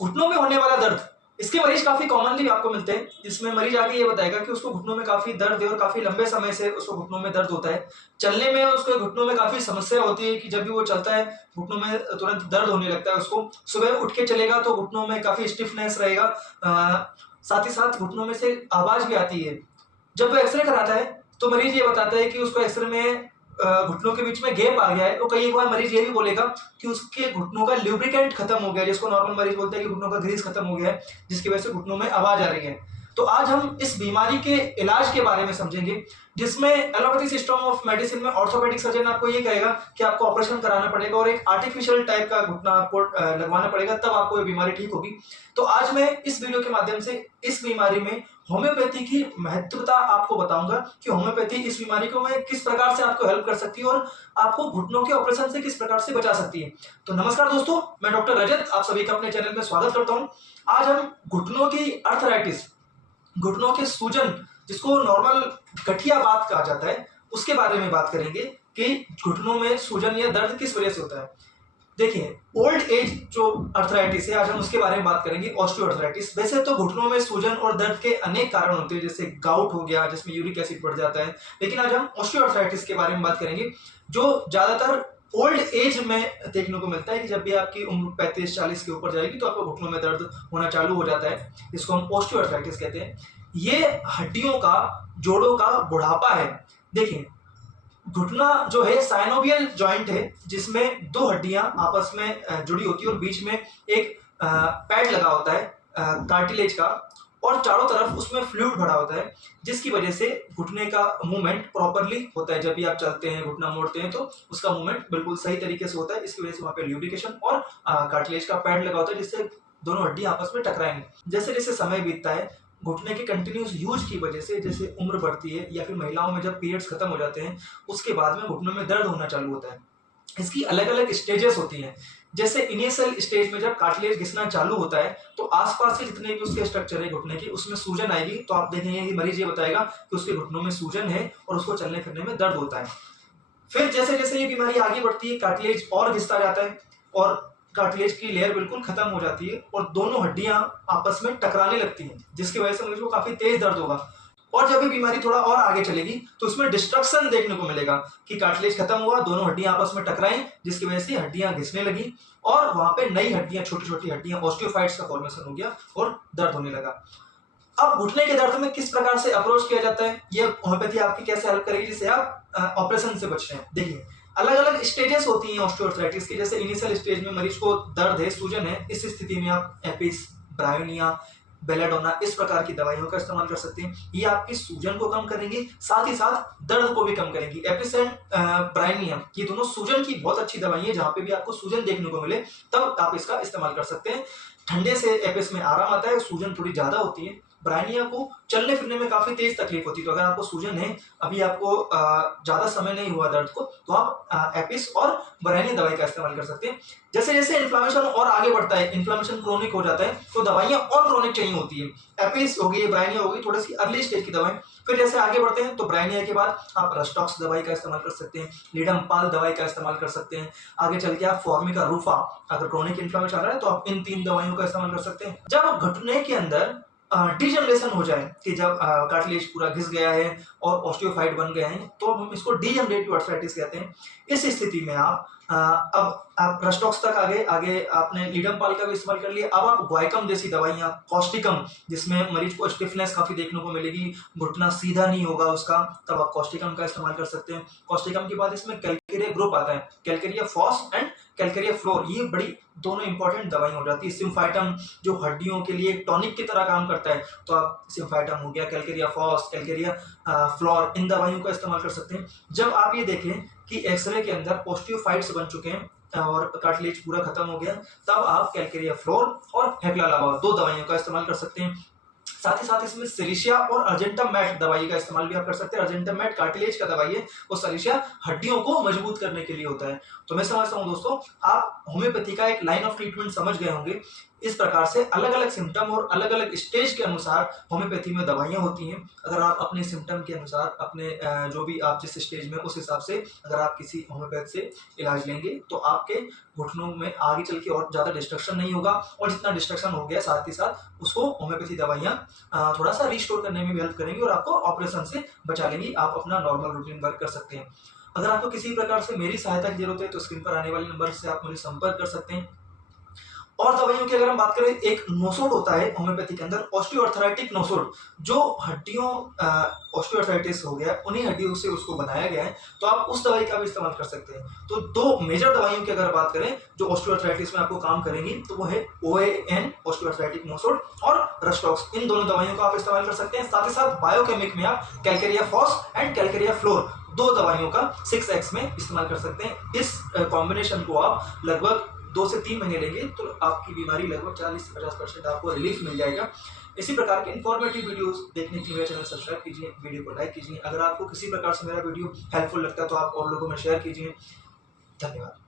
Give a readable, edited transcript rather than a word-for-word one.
घुटनों में होने वाला दर्द, इसके मरीज काफी कॉमनली आपको मिलते हैं, जिसमें मरीज आके ये बताएगा कि उसको घुटनों में काफी दर्द है और काफी लंबे समय से उसको घुटनों में दर्द होता है। चलने में उसके घुटनों में काफी समस्या होती है कि जब भी वो चलता है घुटनों में तुरंत दर्द होने लगता है उसको। सुबह उठ के चलेगा तो घुटनों में काफी स्टिफनेस रहेगा, साथ ही साथ घुटनों में से आवाज भी आती है। जब वो एक्सरे कराता है तो मरीज ये बताता है कि उसको एक्सरे में घुटनों के बीच में गैप आ गया है। तो कई बार मरीज ये भी बोलेगा कि उसके घुटनों का ल्यूब्रिकेंट खत्म हो गया, जिसको नॉर्मल मरीज बोलते हैं कि घुटनों का ग्रीस खत्म हो गया है, जिसकी वजह से घुटनों में आवाज आ रही है। तो आज हम इस बीमारी के इलाज के बारे में समझेंगे, जिसमें एलोपैथी सिस्टम ऑफ मेडिसिन में ऑर्थोपेडिक सर्जन आपको ये कहेगा कि आपको ऑपरेशन कराना पड़ेगा और एक आर्टिफिशियल टाइप का घुटना आपको लगवाना पड़ेगा, तब आपको ये बीमारी ठीक होगी। तो आज मैं इस वीडियो के माध्यम से इस बीमारी में होम्योपैथी की महत्वता आपको बताऊंगा कि होम्योपैथी इस बीमारी को में किस प्रकार से आपको हेल्प कर सकती है और आपको घुटनों के ऑपरेशन से किस प्रकार से बचा सकती है। तो नमस्कार दोस्तों, मैं डॉक्टर रजत आप सभी का अपने चैनल में स्वागत करता हूं। आज हम घुटनों की अर्थराइटिस, घुटनों के सूजन, जिसको नॉर्मल गठिया बात कहा जाता है, उसके बारे में बात करेंगे कि घुटनों में सूजन या दर्द किस वजह से होता है। देखिए, ओल्ड एज जो अर्थराइटिस है, आज हम उसके बारे में बात करेंगे, ऑस्टियोआर्थराइटिस। वैसे तो घुटनों में सूजन और दर्द के अनेक कारण होते हैं, जैसे गाउट हो गया जिसमें यूरिक एसिड बढ़ जाता है, लेकिन आज हम ऑस्टियोआर्थराइटिस के बारे में बात करेंगे, जो ज्यादातर ओल्ड एज में देखने को मिलता है कि जब भी आपकी उम्र 35-40 के ऊपर जाएगी तो आपको घुटनों में दर्द होना चालू हो जाता है। इसको हम ऑस्टियोआर्थराइटिस कहते हैं। ये हड्डियों का, जोड़ों का बुढ़ापा है। देखिए, घुटना जो है साइनोवियल जॉइंट है, जिसमें दो हड्डियां आपस में जुड़ी होती है और बीच में एक पैड लगा होता है कार्टिलेज का, और चारों तरफ उसमें फ्लूइड भरा होता है, जिसकी वजह से घुटने का मूवमेंट प्रॉपरली होता है। जब भी आप चलते हैं, घुटना मोड़ते हैं, तो उसका मूवमेंट बिल्कुल सही तरीके से होता है। इसकी वजह से वहां पे ल्यूब्रिकेशन और कार्टिलेज का पैड लगा होता है, जिससे दोनों हड्डियां आपस में टकराएंगे। जैसे जैसे समय बीतता है, घुटने के कंटिन्यूस यूज की वजह से, जैसे उम्र बढ़ती है या फिर महिलाओं में जब पीरियड्स खत्म हो जाते हैं, उसके बाद में घुटनों में दर्द होना चालू होता है। इसकी अलग अलग स्टेजेस होती हैं। जैसे इनिशियल स्टेज में जब कार्टिलेज घिसना चालू होता है, तो आसपास के जितने भी उसके स्ट्रक्चर है घुटने की, उसमें सूजन आएगी। तो आप देखेंगे कि मरीज ये बताएगा कि उसके घुटनों में सूजन है और उसको चलने फिरने में दर्द होता है। फिर जैसे जैसे ये बीमारी आगे बढ़ती है, कार्टिलेज और घिसता जाता है और कार्टिलेज की लेयर बिल्कुल खत्म हो जाती है और दोनों हड्डियां आपस में टकराने लगती हैं, जिसकी वजह से मरीज को काफी तेज दर्द होगा। और जब ये बीमारी थोड़ा और आगे चलेगी तो इसमें डिस्ट्रक्शन देखने को मिलेगा कि कार्टिलेज खत्म हुआ, दोनों हड्डियां आपस में टकराई, जिसकी वजह से हड्डियां घिसने लगी और वहां पे नई हड्डियां, छोटी छोटी हड्डियां, ऑस्टियोफाइट्स का फॉर्मेशन हो गया और दर्द होने लगा। अब घुटने के दर्द में किस प्रकार से अप्रोच किया जाता है, ये होम्योपैथी आपकी कैसे हेल्प करेगी जिससे आप ऑपरेशन से बच रहे हैं। देखिए, अलग अलग स्टेजेस होती हैं ऑस्टियोआर्थराइटिस की। जैसे इनिशियल स्टेज में मरीज को दर्द है, सूजन है, इस स्थिति में आप एपिस, ब्रायोनिया, बेलाडोना, इस प्रकार की दवाइयों का इस्तेमाल कर सकते हैं। ये आपकी सूजन को कम करेंगी, साथ ही साथ दर्द को भी कम करेंगी। एपिस एंड ब्रायोनिया, ये दोनों सूजन की बहुत अच्छी दवाई है। जहां पे भी आपको सूजन देखने को मिले तब आप इसका इस्तेमाल कर सकते हैं। ठंडे से एपिस में आराम आता है, सूजन थोड़ी ज्यादा होती है। ब्रायोनिया को चलने फिरने में काफी तेज तकलीफ होती है। तो अगर आपको सूजन है, अभी आपको ज्यादा समय नहीं हुआ दर्द को, तो आप एपिस और ब्रायोनिया दवाई का इस्तेमाल कर सकते हैं। जैसे जैसे इन्फ्लामेशन और आगे बढ़ता है, इन्फ्लामेशन क्रोनिक हो जाता है, तो दवाइयां और क्रोनिक चाहिए होती है। एपिस होगी, ब्रायोनिया होगी, थोड़ी सी अर्ली स्टेज की दवाएं। फिर जैसे आगे बढ़ते हैं तो ब्रायोनिया के बाद आप रस्टॉक्स दवाई का इस्तेमाल कर सकते हैं, लीडमपाल दवाई का इस्तेमाल कर सकते हैं। आगे चल के आप फॉर्मिका रूफा, अगर क्रोनिक इन्फ्लामेशन आ रहा है तो आप इन 3 दवाइयों का इस्तेमाल कर सकते हैं। जब घुटने के अंदर डीजनरेशन हो जाए कि जब कार्टिलेज पूरा घिस गया है और ऑस्टियोफाइट बन गए हैं, तो हम इसको डीजनरेटिव आर्थराइटिस कहते हैं। इस स्थिति में अब आप रस्टॉक्स तक आगे आगे आपने लीडमपाल का भी इस्तेमाल कर लिया। अब आप ग्वाइकम जैसी दवाइयां, कॉस्टिकम, जिसमें मरीज को स्टिफनेस काफी देखने को मिलेगी, घुटना सीधा नहीं होगा उसका, तब आप कॉस्टिकम का इस्तेमाल कर सकते हैं। कॉस्टिकम के बाद इसमें कैलकेरिया ग्रुप आता है, calcarea phos and calcarea fluor, ये बड़ी दोनों इंपॉर्टेंट दवाई हो जाती है। सिम्फाइटम जो हड्डियों के लिए टॉनिक की तरह काम करता है, तो आप सिम्फाइटम हो गया, कैलकेरिया फॉस, कैलकेरिया फ्लोर, इन दवाइयों का इस्तेमाल कर सकते हैं। जब आप ये देखें कि एक्सरे के अंदर ऑस्टियोफाइट्स बन चुके हैं और कार्टिलेज पूरा खत्म हो गया, तब आप कैलकेरिया फ्लोर और हेक्लालावा, 2 दवाइयों का इस्तेमाल कर सकते हैं। साथ ही साथ इसमें सिलिशिया और अर्जेंटम मैट दवाई का इस्तेमाल भी आप कर सकते हैं। अर्जेंटम मैट कार्टिलेज का दवाई है और सिलिशिया हड्डियों को मजबूत करने के लिए होता है। तो मैं समझता हूं दोस्तों, आप होम्योपैथी का एक लाइन ऑफ ट्रीटमेंट समझ गए होंगे। इस प्रकार से अलग अलग सिम्टम और अलग अलग स्टेज के अनुसार होम्योपैथी में दवाइयां होती हैं। अगर आप अपने सिम्टम के अनुसार, अपने जो भी आप जिस स्टेज में, उस हिसाब से अगर आप किसी होम्योपैथ से इलाज लेंगे तो आपके घुटनों में आगे चल के और ज़्यादा डिस्ट्रक्शन नहीं होगा, और जितना डिस्ट्रक्शन हो गया साथ ही साथ उसको होम्योपैथी दवाइयाँ थोड़ा सा रिस्टोर करने में भी हेल्प करेंगी और आपको ऑपरेशन से बचा लेंगी। आप अपना नॉर्मल रूटीन वर्क कर सकते हैं। अगर आपको किसी प्रकार से मेरी सहायता की जरूरत है तो स्क्रीन पर आने वाले नंबर से आप मुझे संपर्क कर सकते हैं। और दवाइयों की अगर हम बात करें, एक नोसोड होता है होम्योपैथी के अंदर, ऑस्टियोआर्थराइटिक नोसोड, जो हड्डियों ऑस्टियोआर्थराइटिस हो गया उन्हीं हड्डियों से उसको बनाया गया है, तो आप उस दवाई का भी इस्तेमाल कर सकते हैं। तो दो मेजर दवाइयों की अगर बात करें जो ऑस्टियोआर्थराइटिस में आपको काम करेंगी, तो वो है OAN ऑस्टियोआर्थराइटिक नोसोड और रस्टॉक्स। इन दोनों दवाइयों का आप इस्तेमाल कर सकते हैं। साथ ही साथ बायोकेमिक में आप calcarea phos and calcarea fluor, दो दवाइयों का 6x में इस्तेमाल कर सकते हैं। इस कॉम्बिनेशन को आप लगभग 2 से 3 महीने लेंगे तो आपकी बीमारी लगभग 40 से 50% आपको रिलीफ मिल जाएगा। इसी प्रकार के इन्फॉर्मेटिव वीडियोस देखने के लिए मेरा चैनल सब्सक्राइब कीजिए, वीडियो को लाइक कीजिए। अगर आपको किसी प्रकार से मेरा वीडियो हेल्पफुल लगता है तो आप और लोगों में शेयर कीजिए। धन्यवाद।